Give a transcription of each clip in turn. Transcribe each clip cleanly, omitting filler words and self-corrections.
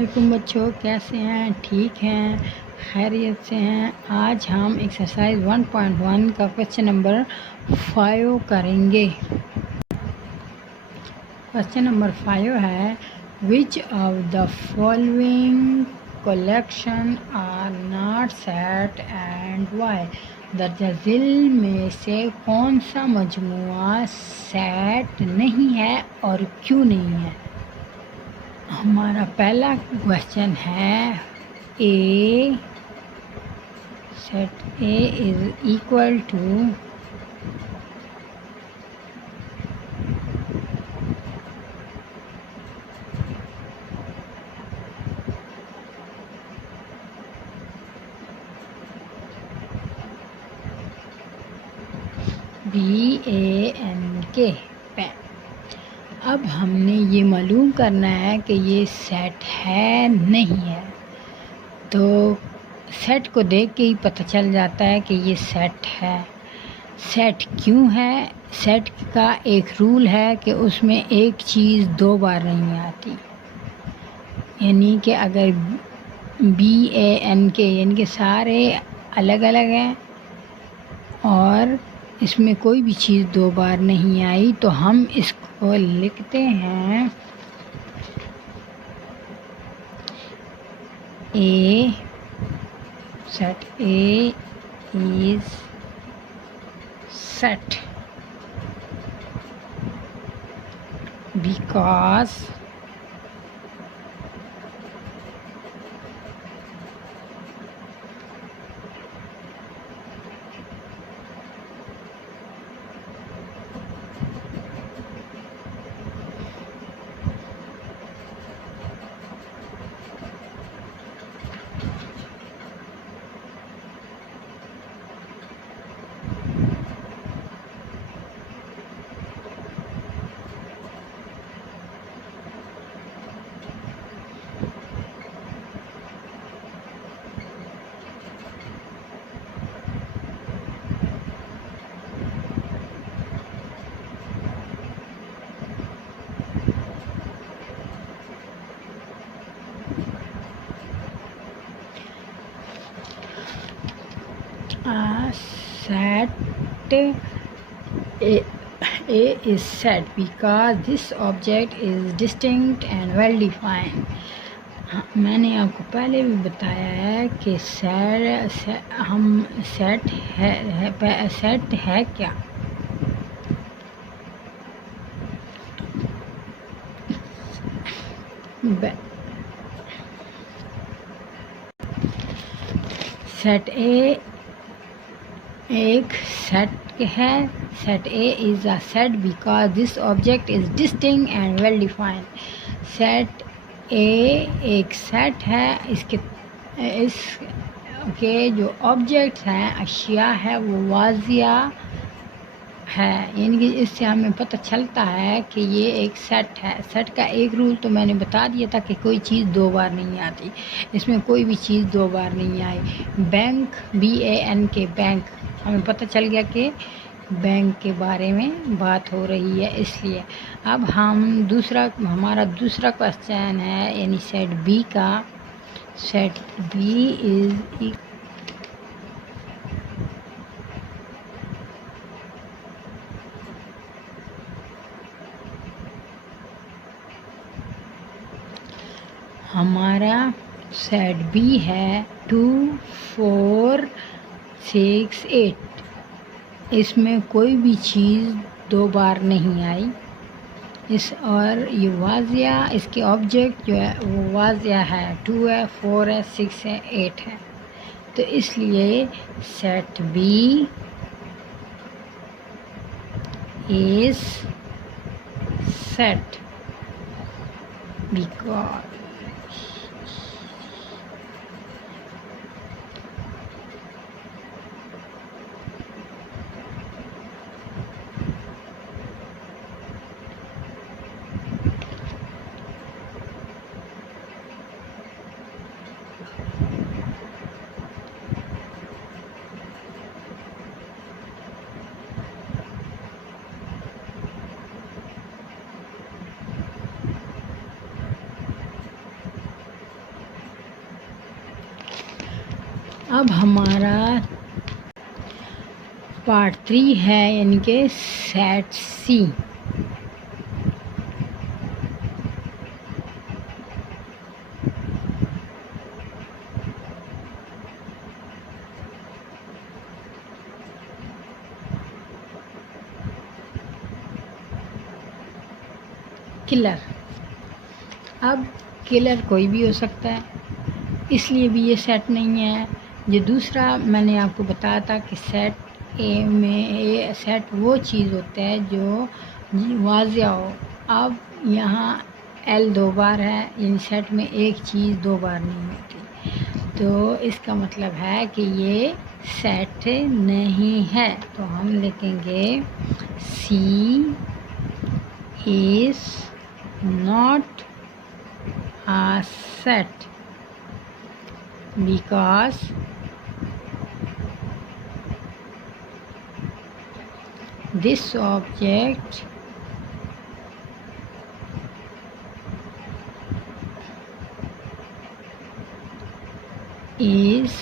علیکم بچوں، کیسے ہیں؟ ٹھیک ہیں؟ خیریت سے ہیں؟ آج ہم ایکسرسائز 1.1 کا کویسچن نمبر 5 کریں گے۔ کویسچن نمبر 5 ہے which of the following collection are not set and why? درجہ ذیل میں سے کون سا مجموعہ سیٹ نہیں ہے اور کیوں نہیں ہے؟ ہمارا پہلا کویسچن ہے a set A is equal to BANK۔ اب ہم نے یہ معلوم کرنا ہے کہ یہ سیٹ ہے نہیں ہے، تو سیٹ کو دیکھ کے ہی پتہ چل جاتا ہے کہ یہ سیٹ ہے۔ سیٹ کیوں ہے؟ سیٹ کا ایک رول ہے کہ اس میں ایک چیز دو بار نہیں آتی، یعنی کہ اگر BANK یعنی کہ سارے الگ الگ ہیں اور اس میں کوئی بھی چیز دو بار نہیں آئی تو ہم اس کو لکھتے ہیں A set A is set because set A is set because this object is distinct and well defined۔ میں نے آپ کو پہلے بھی بتایا ہے کہ سیٹ ہے کیا؟ سیٹ اے ایک سیٹ ہے۔ Set A is A set because this object is distinct and well defined. Set A ایک سیٹ ہے، اس کے جو آبجیکٹس ہیں، اشیاء ہے، وہ واضح ہے، یعنی کہ اس سے ہمیں پتہ چلتا ہے کہ یہ ایک سیٹ ہے۔ سیٹ کا ایک رول تو میں نے بتا دیا تھا کہ کوئی چیز دو بار نہیں آتی، اس میں کوئی بھی چیز دو بار نہیں آئی۔ بینک BANK بینک، ہمیں پتہ چل گیا کہ بینک کے بارے میں بات ہو رہی ہے، اس لیے اب ہمارا دوسرا کویسچن ہے یعنی سیٹ بی کا۔ سیٹ بی از ہمارا سیٹ بی ہے 2 4 6 8۔ اس میں کوئی بھی چیز دو بار نہیں آئی، اور یہ واضح، اس کے آبجیکٹ جو ہے وہ واضح ہے، 2 ہے، 4 ہے، 6 ہے، 8 ہے، تو اس لیے set B is set because اب ہمارا پارٹ 3 ہے یعنی کہ سیٹ سی. کلر. اب کلر کوئی بھی ہو سکتا ہے، اس لیے بھی یہ سیٹ نہیں ہے. جو دوسرا میں نے آپ کو بتایا تھا کہ سیٹ اے میں سیٹ وہ چیز ہوتا ہے جو واضح ہو. اب یہاں ایل 2 بار ہے، یعنی سیٹ میں ایک چیز 2 بار نہیں ہوتی، تو اس کا مطلب ہے کہ یہ سیٹ نہیں ہے. تو ہم لکھیں گے سی از not a set because this object is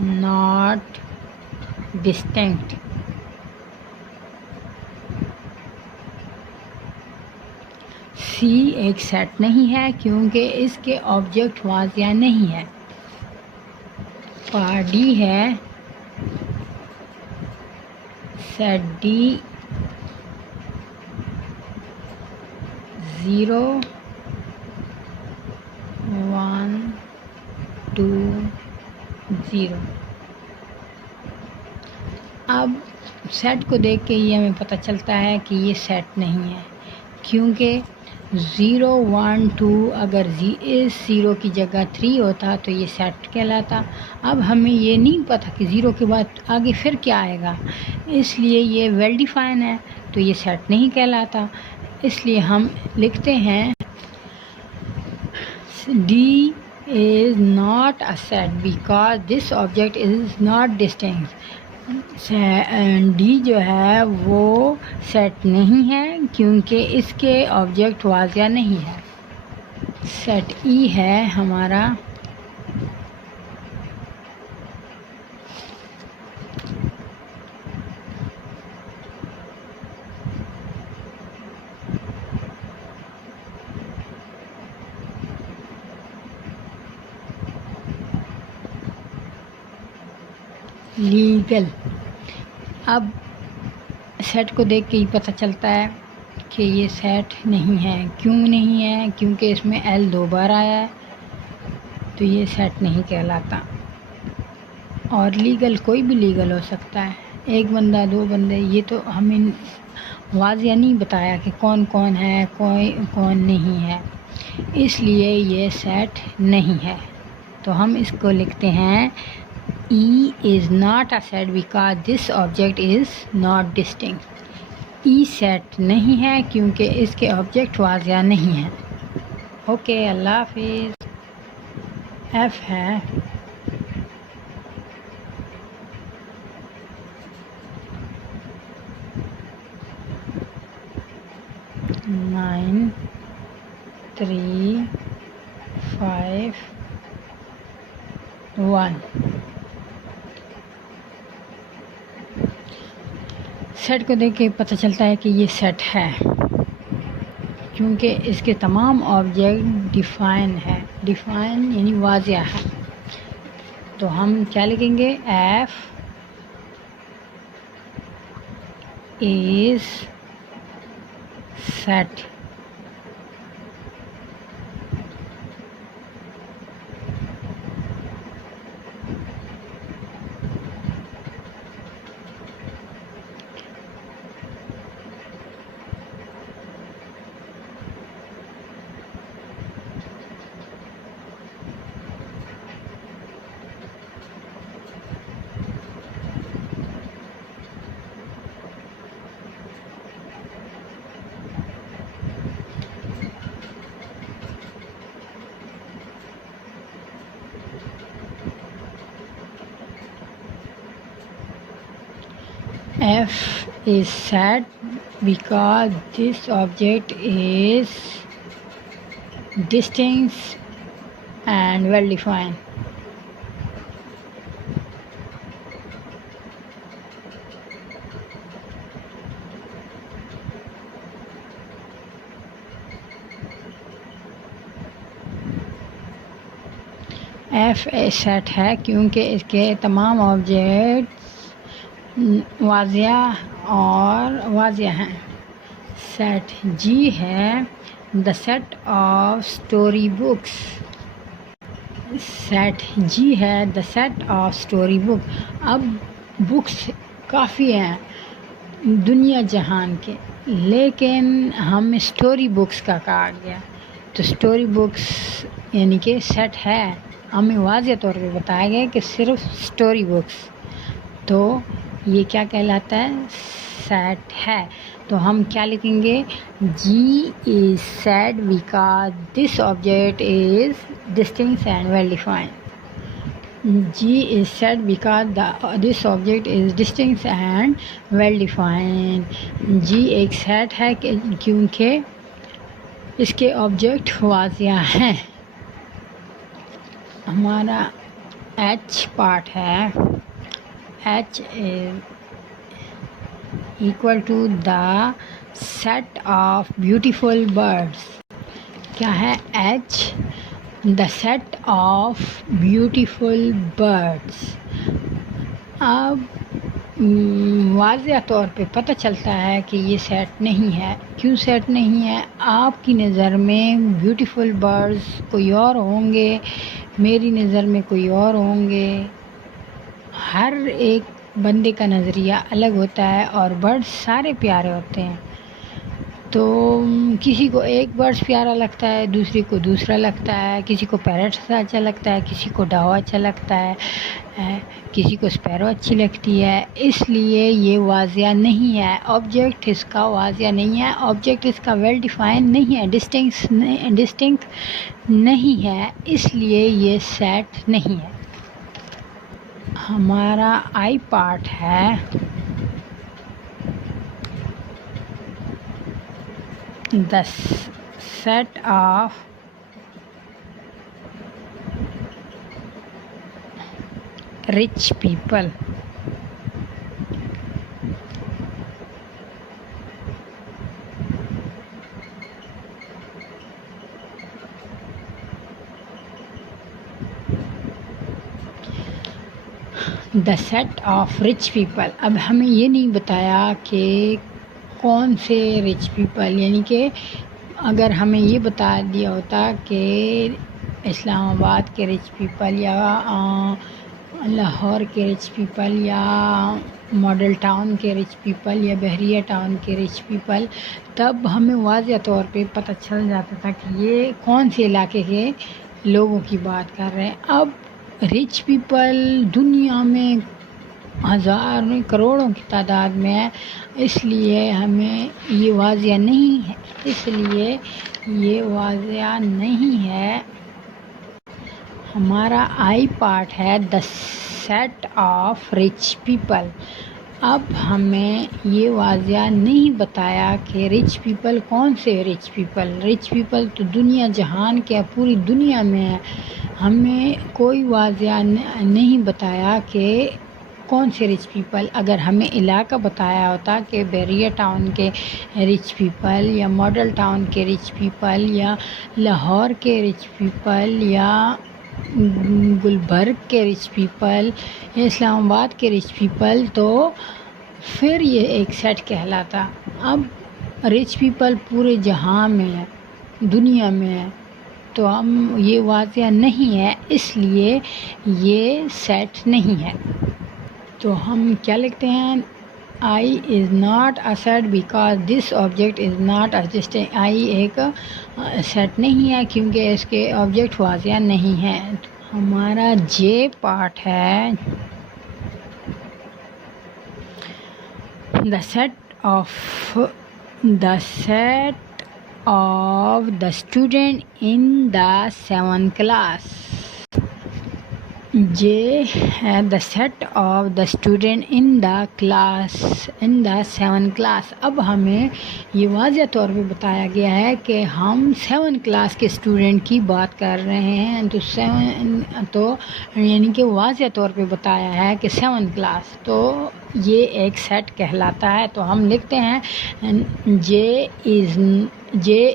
not distinct. سی ایک سیٹ نہیں ہے کیونکہ اس کے آبجیکٹ واضح نہیں ہے. پارٹ ڈی ہے سیٹ ڈی 0 1 2 0. اب سیٹ کو دیکھ کے یہ ہمیں پتہ چلتا ہے کہ یہ سیٹ نہیں ہے، کیونکہ 0 1 2 اگر اس 0 کی جگہ 3 ہوتا تو یہ سیٹ کہلاتا. اب ہمیں یہ نہیں پتہ کہ 0 کے بعد آگے پھر کیا آئے گا، اس لیے یہ ویل ڈیفائن ہے تو یہ سیٹ نہیں کہلاتا. اس لیے ہم لکھتے ہیں D is not a set because this object is not distinct. D جو ہے وہ سیٹ نہیں ہے کیونکہ اس کے آبجیکٹ واضح نہیں ہے. سیٹ ای ہے ہمارا لیگل. اب سیٹ کو دیکھ کے ہی پتہ چلتا ہے کہ یہ سیٹ نہیں ہے. کیوں نہیں ہے؟ کیونکہ اس میں ایل 2 بار آیا ہے تو یہ سیٹ نہیں کہلاتا. اور لیگل کوئی بھی لیگل ہو سکتا ہے، ایک بندہ 2 بندے، یہ تو ہمیں واضح نہیں بتایا کہ کون کون ہے کون نہیں ہے، اس لیے یہ سیٹ نہیں ہے. تو ہم اس کو لکھتے ہیں E is not a set because this object is not distinct. E set نہیں ہے کیونکہ اس کے آبجیکٹ واضح نہیں ہیں. اوکے، اللہ حافظ. ایف ہے نائن 3 5 1. سیٹ کو دیکھ کے پتہ چلتا ہے کہ یہ سیٹ ہے کیونکہ اس کے تمام آبجیکٹ ڈیفائن ہے. ڈیفائن یعنی واضح ہے. تو ہم کیا لکھیں گے؟ F is set. F is set because this object is distinct and well defined. F a set ہے کیونکہ اس کے تمام آبجیکٹ واضح ہیں. سیٹ جی ہے the set of story books. Set G ہے the set of story book. اب books کافی ہیں دنیا جہان کے، لیکن ہم اسٹوری بکس کا کہا گیا. تو اسٹوری بکس یعنی کہ سیٹ ہے، ہمیں واضح طور پہ بتایا گیا کہ صرف اسٹوری بکس، تو یہ کیا کہلاتا ہے؟ سیٹ ہے. تو ہم کیا لکھیں گے؟ G is set because this object is distinct and well defined. G is set because this object is distinct and well defined. G ایک سیٹ ہے کیونکہ اس کے آبجیکٹ واضح ہیں. ہمارا H پارٹ ہے. H is equal to the set of beautiful birds. کیا ہے H؟ The set of beautiful birds. اب واضح طور پہ پتہ چلتا ہے کہ یہ سیٹ نہیں ہے. کیوں سیٹ نہیں ہے؟ آپ کی نظر میں بیوٹیفل برڈس کوئی اور ہوں گے، میری نظر میں کوئی اور ہوں گے. ہر ایک بندے کا نظریہ الگ ہوتا ہے اور برڈس سارے پیارے ہوتے ہیں. تو کسی کو ایک برڈس پیارا لگتا ہے، دوسرے کو دوسرا لگتا ہے. کسی کو پیرٹ اچھا لگتا ہے، کسی کو ڈاؤ اچھا لگتا ہے، کسی کو اسپیرو اچھی لگتی ہے. اس لیے یہ واضح نہیں ہے. آبجیکٹ اس کا واضح نہیں ہے، آبجیکٹ اس کا ویل ڈیفائن نہیں ہے، ڈسٹنکٹ نہیں ہے، اس لیے یہ سیٹ نہیں ہے. ہمارا آئی پارٹ ہے. The set of rich people. The set of rich people. اب ہمیں یہ نہیں بتایا کہ کون سے رچ پیپل، یعنی کہ اگر ہمیں یہ بتا دیا ہوتا کہ اسلام آباد کے رچ پیپل یا لاہور کے رچ پیپل یا ماڈل ٹاؤن کے رچ پیپل یا بحریہ ٹاؤن کے رچ پیپل، تب ہمیں واضح طور پہ پتہ چل جاتا تھا کہ یہ کون سے علاقے کے لوگوں کی بات کر رہے ہیں. اب رچ پیپل دنیا میں ہزاروں کروڑوں کی تعداد میں ہے، اس لیے ہمیں یہ واضح نہیں ہے، اس لیے یہ واضح نہیں ہے. ہمارا آئی پارٹ ہے the set of rich people. اب ہمیں یہ واضح نہیں بتایا کہ رچ پیپل کون سے رچ پیپل تو دنیا جہان کے پوری دنیا میں ہے. ہمیں کوئی واضح نہیں بتایا کہ کون سے رچ پیپل. اگر ہمیں علاقہ بتایا ہوتا کہ بحریہ ٹاؤن کے رچ پیپل یا ماڈل ٹاؤن کے رچ پیپل یا لاہور کے رچ پیپل یا گلبرگ کے رچ پیپل یا اسلام آباد کے رچ پیپل، تو پھر یہ ایک سیٹ کہلاتا. اب رچ پیپل پورے جہاں میں ہے، دنیا میں ہے، تو ہم یہ واضح نہیں ہے، اس لیے یہ سیٹ نہیں ہے. تو ہم کیا لکھتے ہیں؟ I is not a set because this object is not a distinct. I ایک سیٹ نہیں ہے کیونکہ اس کے آبجیکٹ واضح نہیں ہے. ہمارا جے پارٹ ہے. The set of the student in the 7th class. J ہے the set of the student in the 7th class. اب ہمیں یہ واضح طور پہ بتایا گیا ہے کہ ہم 7 کلاس کے اسٹوڈنٹ کی بات کر رہے ہیں، تو یعنی کہ واضح طور پہ بتایا ہے کہ 7 کلاس، تو یہ ایک سیٹ کہلاتا ہے. تو ہم لکھتے ہیں J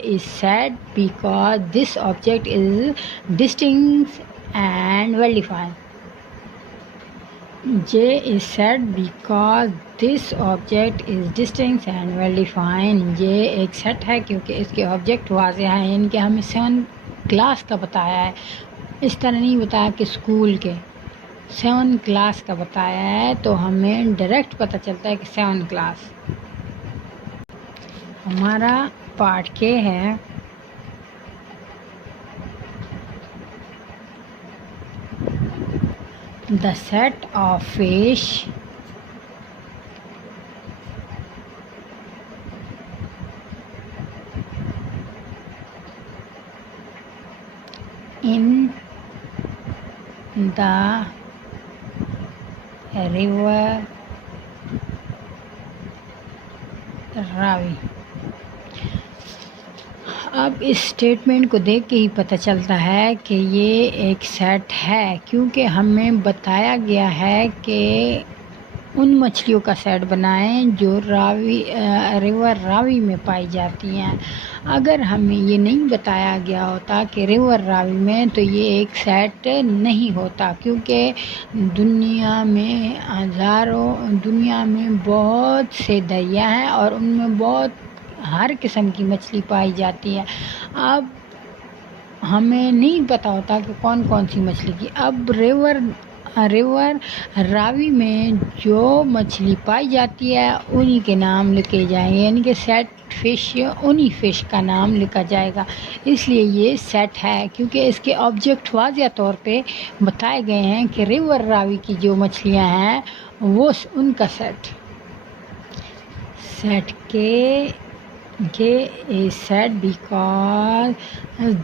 is set because this object is distinct and well defined. J is said because this object is distinct and well defined. یہ ایک سیٹ ہے کیونکہ اس کے آبجیکٹ واضح ہیں، یعنی کہ ہمیں 7 کلاس کا بتایا ہے، اس طرح نہیں بتایا کہ اسکول کے 7 کلاس کا بتایا ہے، تو ہمیں ڈائریکٹ پتہ چلتا ہے کہ 7 کلاس. ہمارا پارٹ کے ہے the set of fish in the river Ravi. اب اس اسٹیٹمنٹ کو دیکھ کے ہی پتہ چلتا ہے کہ یہ ایک سیٹ ہے، کیونکہ ہمیں بتایا گیا ہے کہ ان مچھلیوں کا سیٹ بنائیں جو ریور راوی میں پائی جاتی ہیں. اگر ہمیں یہ نہیں بتایا گیا ہوتا کہ ریور راوی میں، تو یہ ایک سیٹ نہیں ہوتا، کیونکہ دنیا میں بہت سے دریا ہیں اور ان میں بہت ہر قسم کی مچھلی پائی جاتی ہے. اب ہمیں نہیں پتہ ہوتا کہ کون کون سی مچھلی کی. اب ریور راوی میں جو مچھلی پائی جاتی ہے انہی کے نام لکھے جائیں گے، یعنی کہ سیٹ فش انہی فش کا نام لکھا جائے گا. اس لیے یہ سیٹ ہے کیونکہ اس کے آبجیکٹ واضح طور پہ بتائے گئے ہیں کہ ریور راوی کی جو مچھلیاں ہیں وہ ان کا set is said because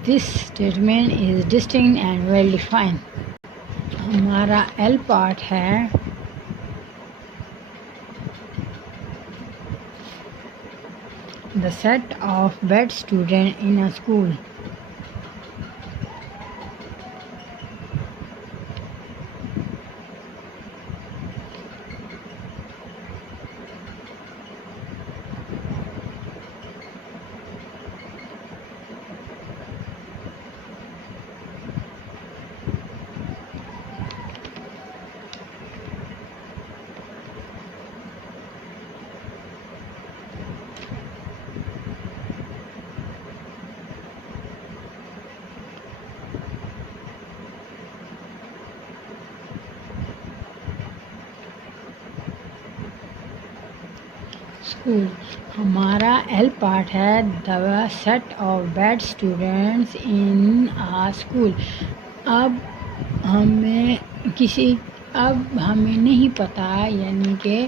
this statement is distinct and well defined. ہمارا L پارٹ ہے the set of bad students in a school. School. ہمارا L پارٹ ہے the set of bad students in a school. اب ہمیں نہیں پتہ، یعنی کہ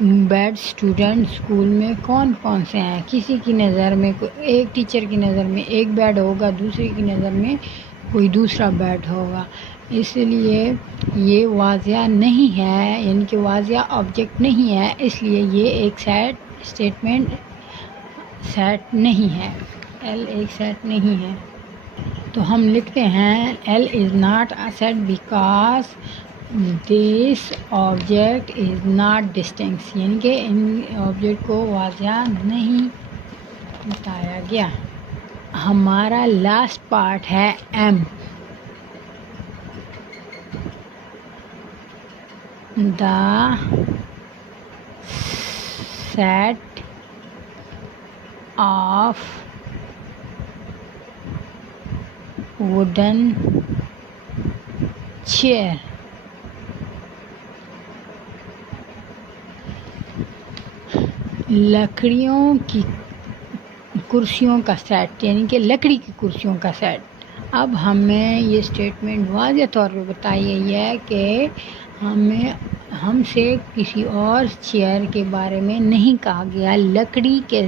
بیڈ اسٹوڈنٹ اسکول میں کون کون سے ہیں. کسی کی نظر میں ایک ٹیچر کی نظر میں ایک بیڈ ہوگا، دوسرے کی نظر میں کوئی دوسرا بیڈ ہوگا. اس لیے یہ واضح نہیں ہے، یعنی کہ واضح آبجیکٹ نہیں ہے، اس لیے یہ ایک سیٹ نہیں ہے. L ایک سیٹ نہیں ہے. تو ہم لکھتے ہیں L is not a set because this object is not distinct، یعنی کہ ان آبجیکٹ کو واضح نہیں بتایا گیا. ہمارا لاسٹ پارٹ ہے M. The set of wooden chair لکڑیوں کی کرسیوں کا سیٹ، یعنی کہ لکڑی کی کرسیوں کا سیٹ. اب ہمیں یہ اسٹیٹمنٹ واضح طور پہ بتائی گئی ہے کہ ہم سے کسی اور چیئر کے بارے میں نہیں کہا گیا، لکڑی کے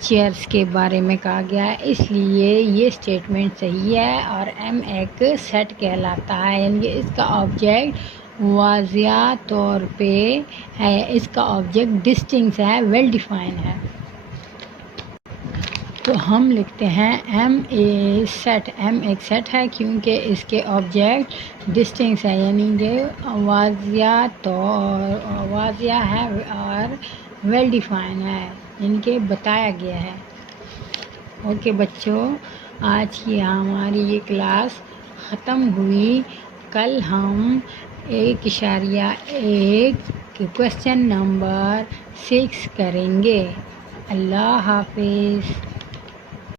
چیئرز کے بارے میں کہا گیا. اس لیے یہ اسٹیٹمنٹ صحیح ہے اور M ایک سیٹ کہلاتا ہے، یعنی کہ اس کا آبجیکٹ واضح طور پہ ہے، اس کا آبجیکٹ ڈسٹنکٹ ہے، ویل ڈیفائن ہے. تو ہم لکھتے ہیں M ایک سیٹ ہے کیونکہ اس کے آبجیکٹ ڈسٹنکٹ ہے، یعنی کہ واضح ہے اور ویل ڈیفائن ہے، یعنی کہ بتایا گیا ہے. اوکے بچوں، آج کی ہماری یہ کلاس ختم ہوئی. کل ہم 1.1 کویسچن نمبر 6 کریں گے. اللہ حافظ.